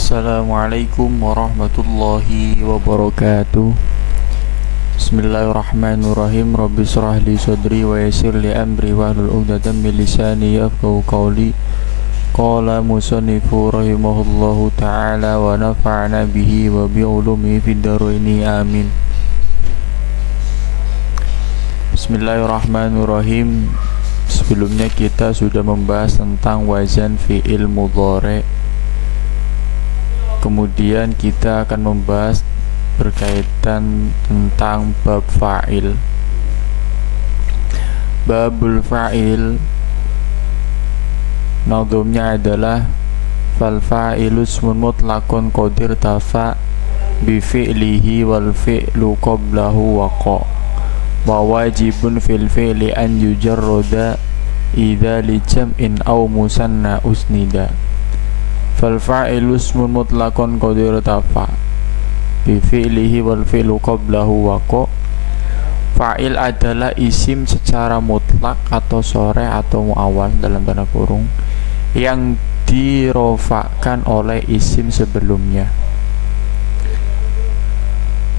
Assalamualaikum warahmatullahi wabarakatuh. Bismillahirrahmanirrahim. Rabbi shrah li sadri wa yassir li amri wahlul 'uqdatam min lisani yafqahu qawli. Qala musannifu rahimahullahu ta'ala wa nafa'na bihi wa bi ulumihi fid dharaini amin. Bismillahirrahmanirrahim. Sebelumnya kita sudah membahas tentang wazan fi'il mudhari'. Kemudian kita akan membahas berkaitan tentang bab fa'il. Babul fa'il nadhumnya adalah fal fa'ilu ismun mutlaqun qadir tafa bi fi'lihi wal fi'lu qablahu waqa wa wajibun fil fi'li an yujarrada idza li jam'in aw musanna usnida. Fal fa'ilu ismun mutlaqun qadir tafa bi fi'lihi wal fi'lu qablahu waqa. Fa'il adalah isim secara mutlak atau sore atau muawwal dalam tanda kurung yang dirofakkan oleh isim sebelumnya.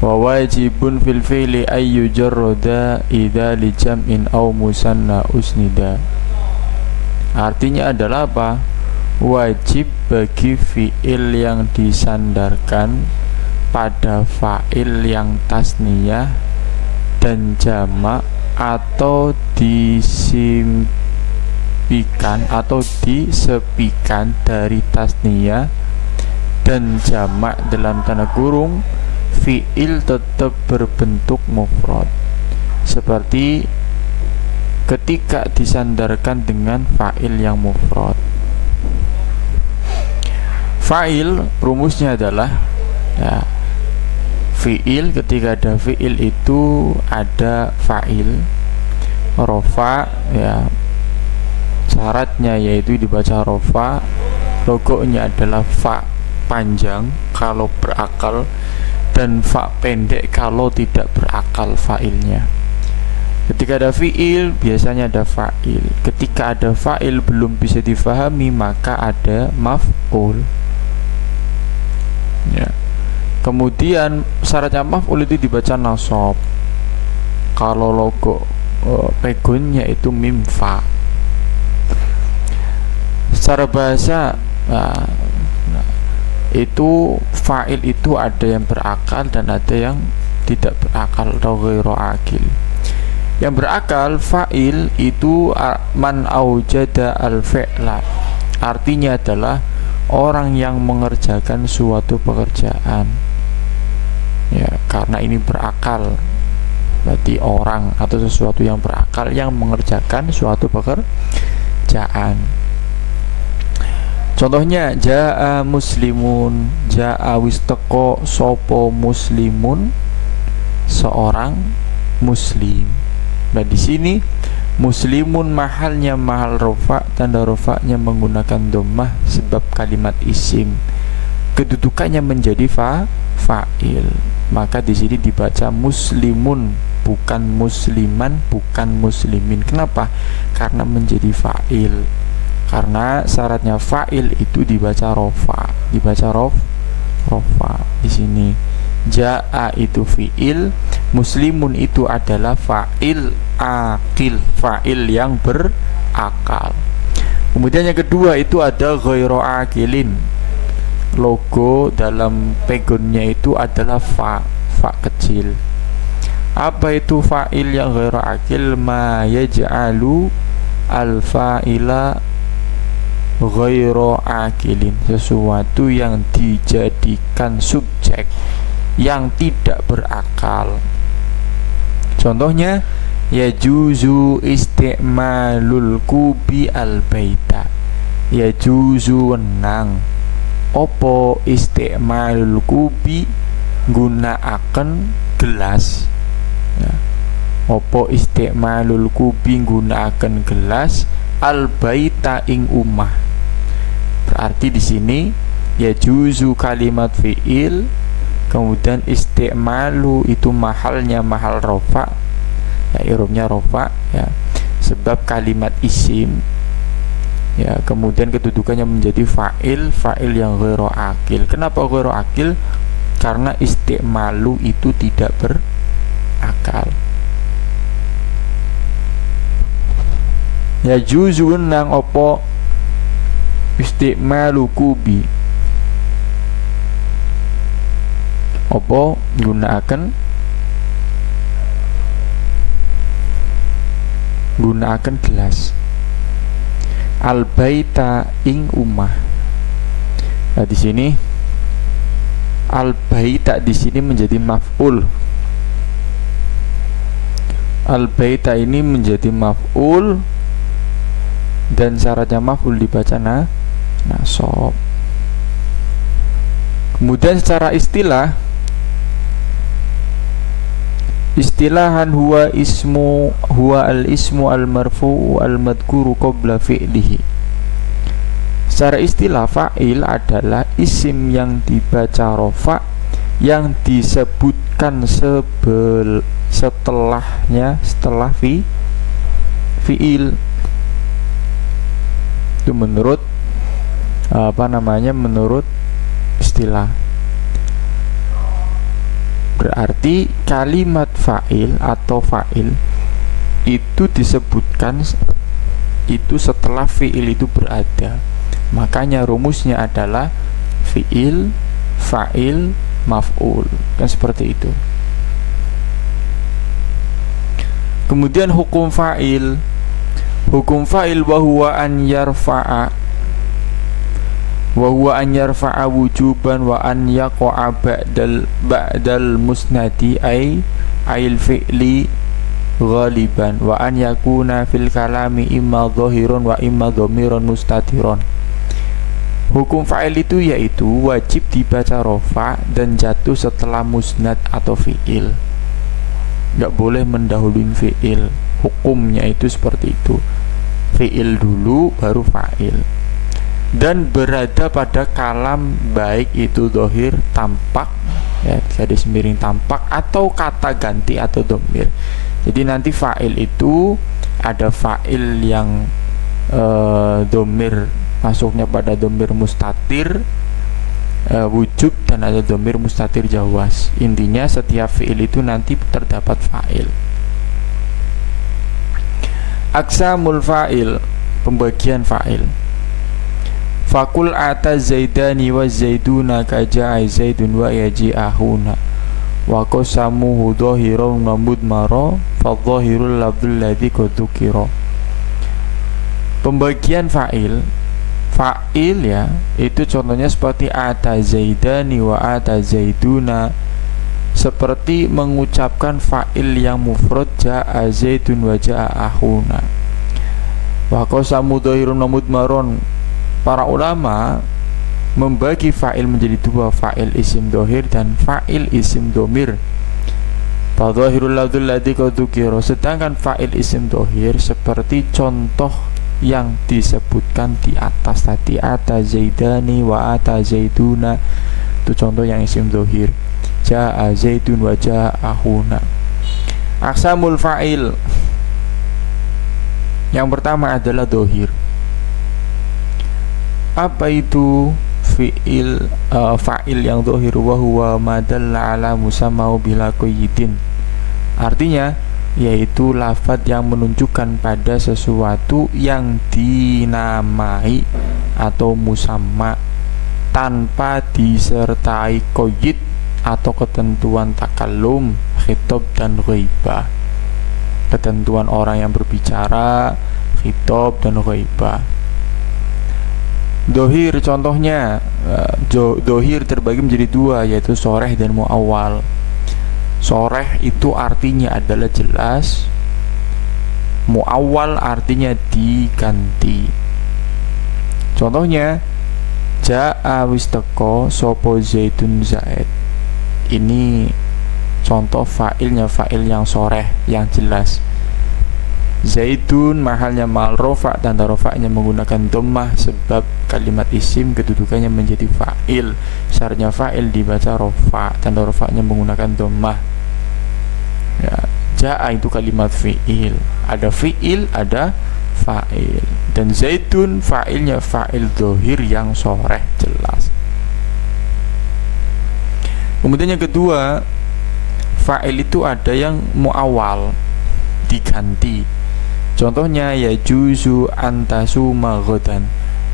Wa wajibun fil fi'li ay yujarrada idza li jam'in aw musanna usnida. Artinya adalah apa? Wajib bagi fi'il yang disandarkan pada fa'il yang tasniyah dan jamak atau disimpikan atau disepikan dari tasniyah dan jamak dalam tanda kurung, fi'il tetap berbentuk mufrad, seperti ketika disandarkan dengan fa'il yang mufrad. Fa'il rumusnya adalah fi'il, ketika ada fi'il itu ada fa'il rofa, syaratnya yaitu dibaca rofa, logonya adalah fa panjang kalau berakal dan fa pendek kalau tidak berakal fa'ilnya. Ketika ada fi'il biasanya ada fa'il. Ketika ada fa'il belum bisa difahami maka ada maf'ul. Kemudian syaratnya maf'ul itu dibaca nasab kalau logo pegonnya itu mim fa. Secara bahasa itu fa'il itu ada yang berakal dan ada yang tidak berakal atau ghairu akil. Yang berakal fa'il itu man aujada al-fi'la, artinya adalah orang yang mengerjakan suatu pekerjaan. Karena ini berakal, berarti orang atau sesuatu yang berakal yang mengerjakan suatu pekerjaan. Contohnya ja'a muslimun, ja'a wisteko sopo muslimun, seorang muslim. Nah di sini muslimun mahalnya mahal rofa, tanda rofanya menggunakan dhammah sebab kalimat isim. Kedudukannya menjadi fa'il. Maka di sini dibaca muslimun, bukan musliman, bukan muslimin. Kenapa? Karena menjadi fa'il. Karena syaratnya fa'il itu dibaca rofa, rofa. Di sini ja'a itu fi'il, muslimun itu adalah fa'il akil, fa'il yang berakal. Kemudian yang kedua itu ada ghairu akilin. Logo dalam pegonnya itu adalah fa kecil. Apa itu fa'il yang ghairu akil? Ma yaj'alu al-fa'ila ghairu akilin, sesuatu yang dijadikan subjek yang tidak berakal. Contohnya yajuzu isti'malul kubi al-baita. Yajuzu wenang opo isti'malul kubi gunaaken gelas. Opo isti'malul kubi gunaaken gelas al-baita ing umah. Berarti di sini yajuzu kalimat fi'il, kemudian isti'malu itu mahalnya mahal rofa, irobnya rofa, sebab kalimat isim Ya, kemudian kedudukannya menjadi fa'il, fa'il yang ghairu akil. Kenapa ghairu akil? Karena istimalu itu tidak berakal. Ya juzun nang opo istimalu kubi, opo gunakan gelas al baita ing umah. Nah, di sini al baita di sini menjadi maf'ul. Al baita ini menjadi maf'ul dan syaratnya maf'ul dibaca nasab. Kemudian secara istilahan huwa al ismu al marfu'u al madhkuru qabla fi'lihi. Secara istilah fa'il adalah isim yang dibaca rofa yang disebutkan setelah fi'il. Itu menurut menurut istilah. Berarti kalimat fa'il atau fa'il itu disebutkan itu setelah fi'il itu berada. Makanya rumusnya adalah fi'il, fa'il, maf'ul. Kan seperti itu. Kemudian hukum fa'il. Hukum fa'il wahuwa an yarfa'a wujuban wa an yaqa'a ba'dal musnadi ayil fi'li ghaliban wa an yakuna fil kalami imma dhahirun wa imma dhamirun mustatiron. Hukum fa'il itu yaitu wajib dibaca rofa dan jatuh setelah musnad atau fi'il. Gak boleh mendahului fi'il. Hukumnya itu seperti itu. Fi'il dulu baru fa'il. Dan berada pada kalam baik itu dohir tampak, ya, garis miring tampak, atau kata ganti atau domir. Jadi nanti fa'il itu ada fa'il yang domir masuknya pada domir mustatir wujub, dan ada domir mustatir jawaz. Intinya setiap fi'il itu nanti terdapat fa'il. Aqsamul fa'il, pembagian fa'il. Fakul ata zaidani wa zaiduna kaja'a zaidun wa yaji'ahuna wa qasamuhu dhahirun wa mudmara fa dhahirul lafdzul ladzi qad dzukira. Pembagian fa'il ya, itu contohnya seperti ata zaidani wa ata zaiduna, seperti mengucapkan fa'il yang mufrad ja'a zaidun wa ja'ahuna. Wa qasamu dhahirun wa mudmaron. Para ulama membagi fa'il menjadi dua, fa'il isim dohir dan fa'il isim domir. Fadhahirul lafdzul ladzi qad dzukira. Sedangkan fa'il isim dohir seperti contoh yang disebutkan di atas tadi, ata zaidani wa ata zaiduna, itu contoh yang isim dohir. Ja'a zaidun wa ja'ahuna. Aqsamul fa'il, yang pertama adalah dohir. Apa itu fa'il yang dohir? Wa huwa madalla ala musamma bila qayyidin. Artinya yaitu lafadz yang menunjukkan pada sesuatu yang dinamai atau musamma tanpa disertai qayyid atau ketentuan takallum, khitab dan ghaibah. Ketentuan orang yang berbicara, khitab dan ghaibah. Dohir contohnya, dohir terbagi menjadi dua, yaitu soreh dan muawwal. Soreh itu artinya adalah jelas, muawwal artinya diganti. Contohnya, ja'a wis teko sopo zaidun zaid. Ini contoh fa'ilnya, fa'il yang soreh, yang jelas. Zaidun mahalnya mal rofa, tanda rofa'nya menggunakan dhammah sebab kalimat isim kedudukannya menjadi fa'il. Syaratnya fa'il dibaca rofa, tanda rofa'nya menggunakan dhammah. Ya, ja'a itu kalimat fi'il. Ada fi'il, ada fa'il. Dan zaidun fa'ilnya fa'il dhohir yang soreh jelas. Kemudian yang kedua, fa'il itu ada yang muawal, diganti. Contohnya yajuzu antasuma ghadan.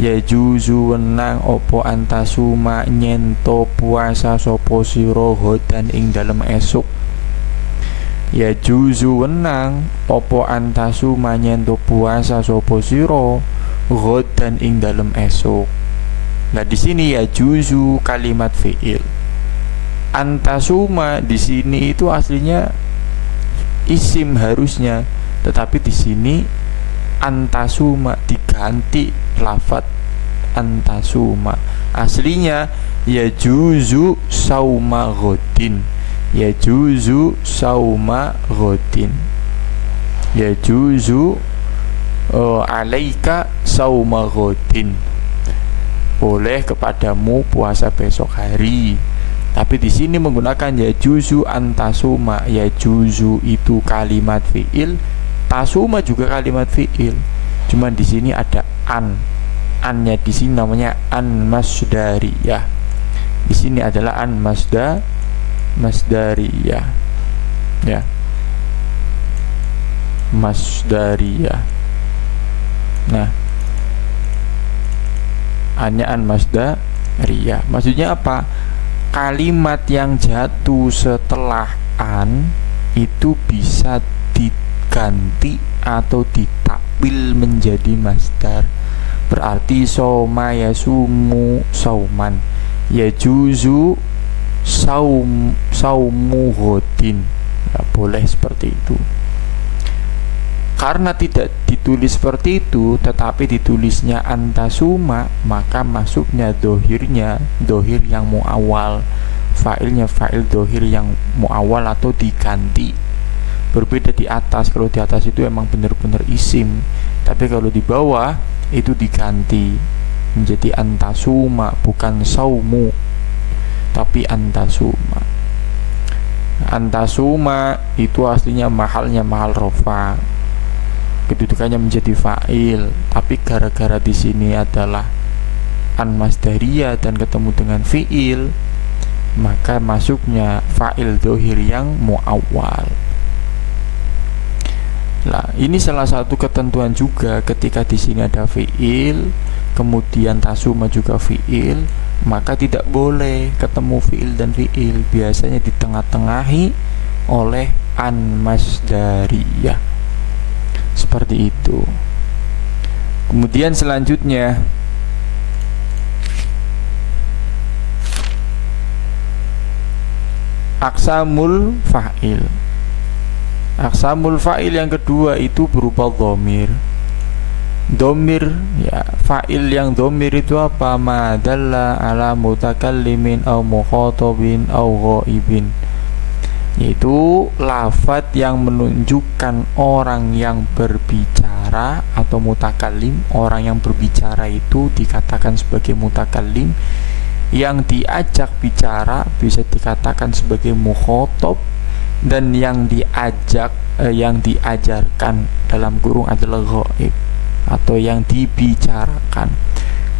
Yajuzu wenang opo antasuma nyento puasa sopo sira ghadan ing dalem esuk. Yajuzu wenang opo antasuma nyento puasa sopo sira ghadan ing dalem esuk. Nah di sini yajuzu kalimat fi'il. Antasuma di sini itu aslinya isim harusnya, tetapi di sini antasuma diganti lafadz antasuma. Aslinya yajuzu sauma ghodin. Yajuzu sauma ghodin. Yajuzu alaika sauma ghodin. Boleh kepadamu puasa besok hari. Tapi di sini menggunakan yajuzu antasuma. Yajuzu itu kalimat fi'il, tasuma juga kalimat fi'il. Cuman di sini ada an. Annya di sini namanya an masdariyah. Di sini adalah an masdariyah. Ya. Masdariyah. Nah, annya an masdariyah. Maksudnya apa? Kalimat yang jatuh setelah an itu bisa diganti atau ditakwil menjadi masdar. Berarti soma yasumu sauman, yajuzu saumu ghodin. Nah, boleh seperti itu. Karena tidak ditulis seperti itu, tetapi ditulisnya antasuma, maka masuknya dohirnya dohir yang muawal, fa'ilnya fa'il dohir yang muawal atau diganti. Berbeda di atas. Kalau di atas itu emang benar-benar isim, tapi kalau di bawah itu diganti menjadi antasuma, bukan saumu tapi antasuma. Antasuma itu aslinya mahalnya mahal rofa, kedudukannya menjadi fa'il, tapi gara-gara di sini adalah an masdariyah dan ketemu dengan fi'il, maka masuknya fa'il dohir yang muawwal. Nah, ini salah satu ketentuan juga ketika di sini ada fi'il, kemudian tasuma juga fi'il, maka tidak boleh ketemu fi'il dan fi'il. Biasanya ditengah-tengahi oleh an masdariyah. Seperti itu. Kemudian selanjutnya aqsamul fa'il. Aqsamul fa'il yang kedua itu berupa dhamir. Dhamir, ya, fa'il yang dhamir itu apa? Ma dalla ala mutakallimin au mukhatabin au ghaibin. Yaitu lafadz yang menunjukkan orang yang berbicara atau mutakallim. Orang yang berbicara itu dikatakan sebagai mutakallim. Yang diajak bicara bisa dikatakan sebagai mukhatab. Dan yang diajak yang diajarkan dalam kurung adalah ghaib atau yang dibicarakan.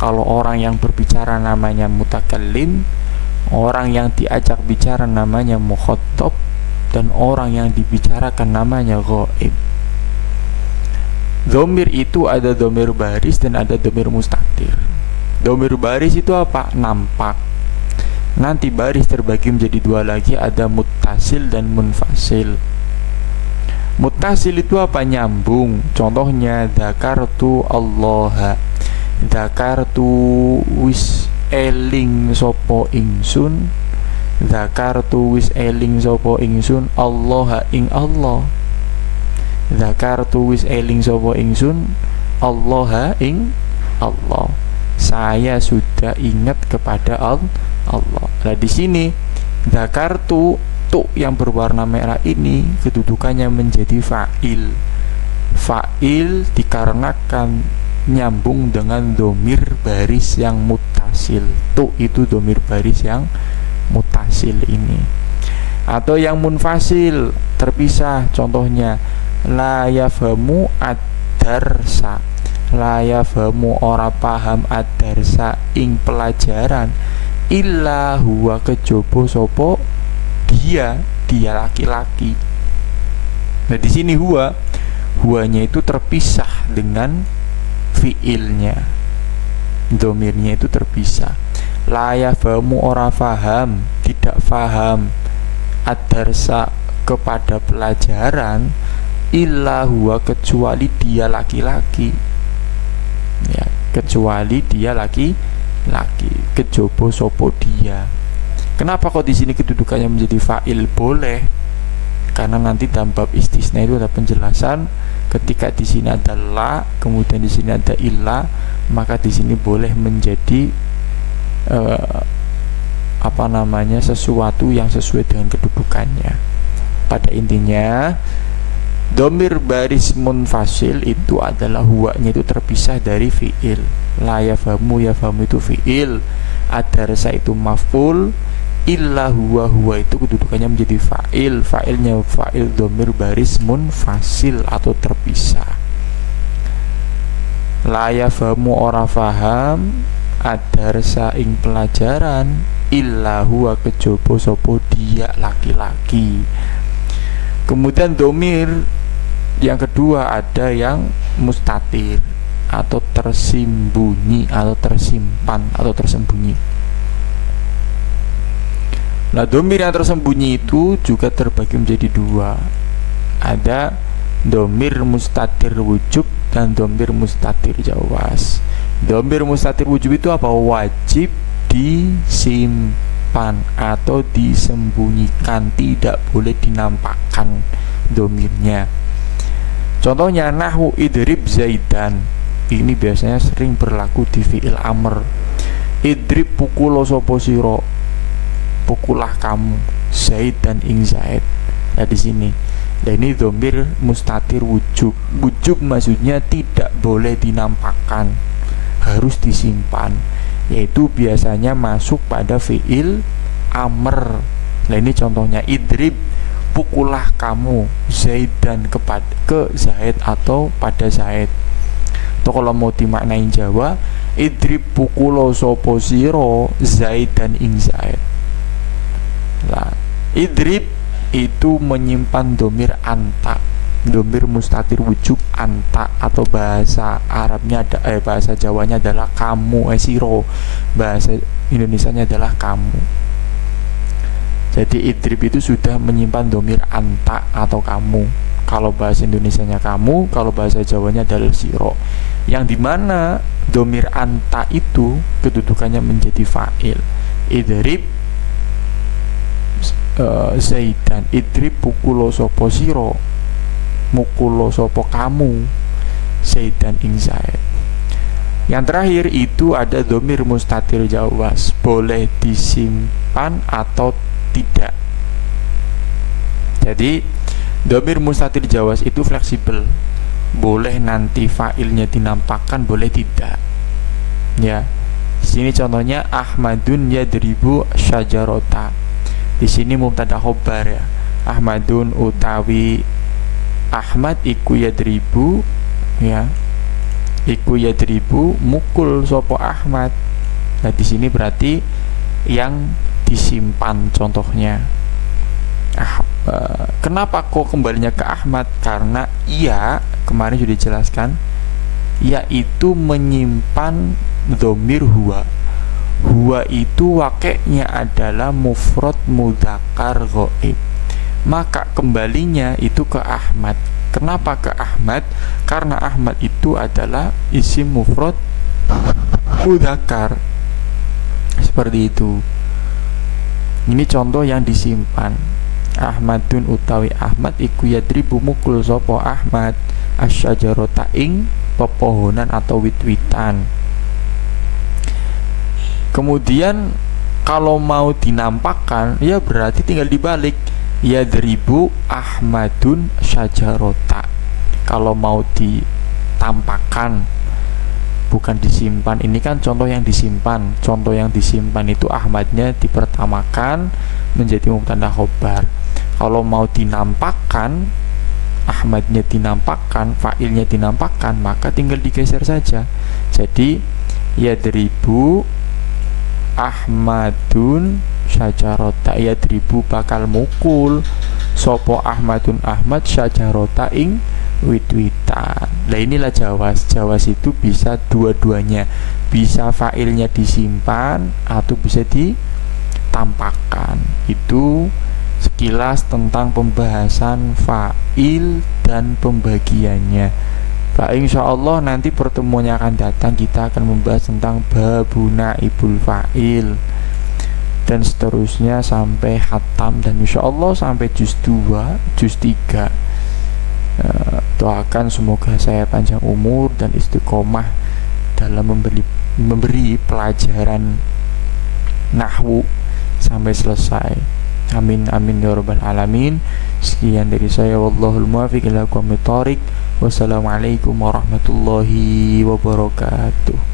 Kalau orang yang berbicara namanya mutakallim, orang yang diajak bicara namanya mukhatab, dan orang yang dibicarakan namanya ghaib. Dhamir itu ada dhamir baris dan ada dhamir mustatir. Dhamir baris itu apa? Nampak. Nanti baris terbagi menjadi dua lagi, ada muttasil dan munfasil. Muttasil itu apa? Nyambung. Contohnya dzakartu Allah. Dzakartu wis eling sopo ingsun. Dzakartu wis eling sopo ingsun Allah ing Allah. Dzakartu wis eling sopo ingsun Allah ing Allah. Saya sudah ingat kepada Allah. Nah di sini dzakartu, tu yang berwarna merah ini kedudukannya menjadi fa'il. Fa'il dikarenakan nyambung dengan domir baris yang mutasil. Tu itu domir baris yang mutasil ini. Atau yang munfasil, terpisah. Contohnya la yafhamu ad-darsa, la yafhamu ora paham ad-darsa ing pelajaran, illa huwa kejaba sapa dia laki-laki. Nah di sini huwanya itu terpisah dengan fiilnya, domirnya itu terpisah. La yafhamu ora faham, tidak faham, ad-darsa kepada pelajaran, illa huwa kecuali dia laki-laki, ya, kecuali dia laki-laki, kejaba sapa dia. Kenapa kok di sini kedudukannya menjadi fa'il? Boleh, karena nanti dalam bab istisna itu ada penjelasan. Ketika di sini ada la, kemudian di sini ada illa, maka di sini boleh menjadi sesuatu yang sesuai dengan kedudukannya. Pada intinya, domir baris munfasil itu adalah huwanya itu terpisah dari fiil. La yafhamu itu fiil, ad-darsa itu maf'ul, illa huwa itu kedudukannya menjadi fa'il. Fa'ilnya fa'il domir baris munfasil atau terpisah. La yafhamu ora faham, ad-darsa ing pelajaran, illa huwa kejaba sapa dia laki-laki. Kemudian domir yang kedua ada yang mustatir atau tersembunyi atau tersimpan atau tersembunyi. Nah, domir yang tersembunyi itu juga terbagi menjadi dua. Ada domir mustatir wujub dan domir mustatir jawaz. Domir mustatir wujub itu apa? Wajib disimpan atau disembunyikan, tidak boleh dinampakkan domirnya. Contohnya nahwu idrib zaidan. Ini biasanya sering berlaku di fi'il amr. Idrib pukul sapa sira, pukulah kamu Zaid dan ing Zaid. Nah di sini, nah ini domir mustatir wujub. Wujub maksudnya tidak boleh dinampakkan, harus disimpan, yaitu biasanya masuk pada fiil amr. Nah ini contohnya, idrib pukulah kamu Zaid dan ke Zaid atau pada Zaid. Atau kalau mau dimaknain Jawa, idrib pukulo sopo siro Zaid dan ing Zaid. Nah, idrib itu menyimpan domir anta, domir mustatir wujub anta, atau bahasa Arabnya ada bahasa Jawanya adalah kamu, siro, bahasa Indonesianya adalah kamu. Jadi idrib itu sudah menyimpan domir anta atau kamu. Kalau bahasa Indonesianya kamu, kalau bahasa Jawanya adalah siro, yang dimana domir anta itu kedudukannya menjadi fa'il. Idrib Zaidan, idrib pukulo sopo siro, mukulo sopo kamu Zaidan ing Zaid. Yang terakhir itu ada domir mustatir jawaz, boleh disimpan atau tidak. Jadi domir mustatir jawaz itu fleksibel, boleh nanti fa'ilnya dinampakkan, boleh tidak. Ya, di sini contohnya Ahmadun yadribu syajarota. Di sini mubtada khobar ya. Ahmadun utawi Ahmad iku yadribu, ya. Iku yadribu mukul sopo Ahmad. Nah di sini berarti yang disimpan contohnya. Kenapa kok kembalinya ke Ahmad? Karena ia kemarin sudah dijelaskan, ia itu menyimpan domir huwa. Huwa itu wakeknya adalah mufrad mudzakkar ghaib, maka kembalinya itu ke Ahmad. Kenapa ke Ahmad? Karena Ahmad itu adalah isim mufrad mudzakkar. Seperti itu. Ini contoh yang disimpan. Ahmadun utawi Ahmad iku yadribu mukul sopo Ahmad asyajarota ing pepohonan atau wit-witan. Kemudian kalau mau dinampakkan, ya berarti tinggal dibalik, yadribu Ahmadun syajarota. Kalau mau ditampakkan, bukan disimpan. Ini kan contoh yang disimpan. Contoh yang disimpan itu Ahmadnya dipertamakan menjadi mubtada khobar. Kalau mau dinampakkan Ahmadnya dinampakkan, fa'ilnya dinampakkan, maka tinggal digeser saja. Jadi yadribu Ahmadun syajarota, yadribu bakal mukul sopo Ahmadun Ahmad syajarota ing wit-witan. Nah inilah jawas. Jawas itu bisa dua-duanya, bisa fa'ilnya disimpan atau bisa ditampakkan. Itu sekilas tentang pembahasan fa'il dan pembagiannya. Insyaallah nanti pertemuannya akan datang kita akan membahas tentang babuna ibul fa'il dan seterusnya sampai khatam, dan insyaallah sampai juz 2, juz 3. Doakan semoga saya panjang umur dan istiqomah dalam memberi pelajaran nahwu sampai selesai. Amin amin ya rabbal alamin. Sekian dari saya, wallahul muwaffiq ila aqwamit thoriq. Wassalamualaikum warahmatullahi wabarakatuh.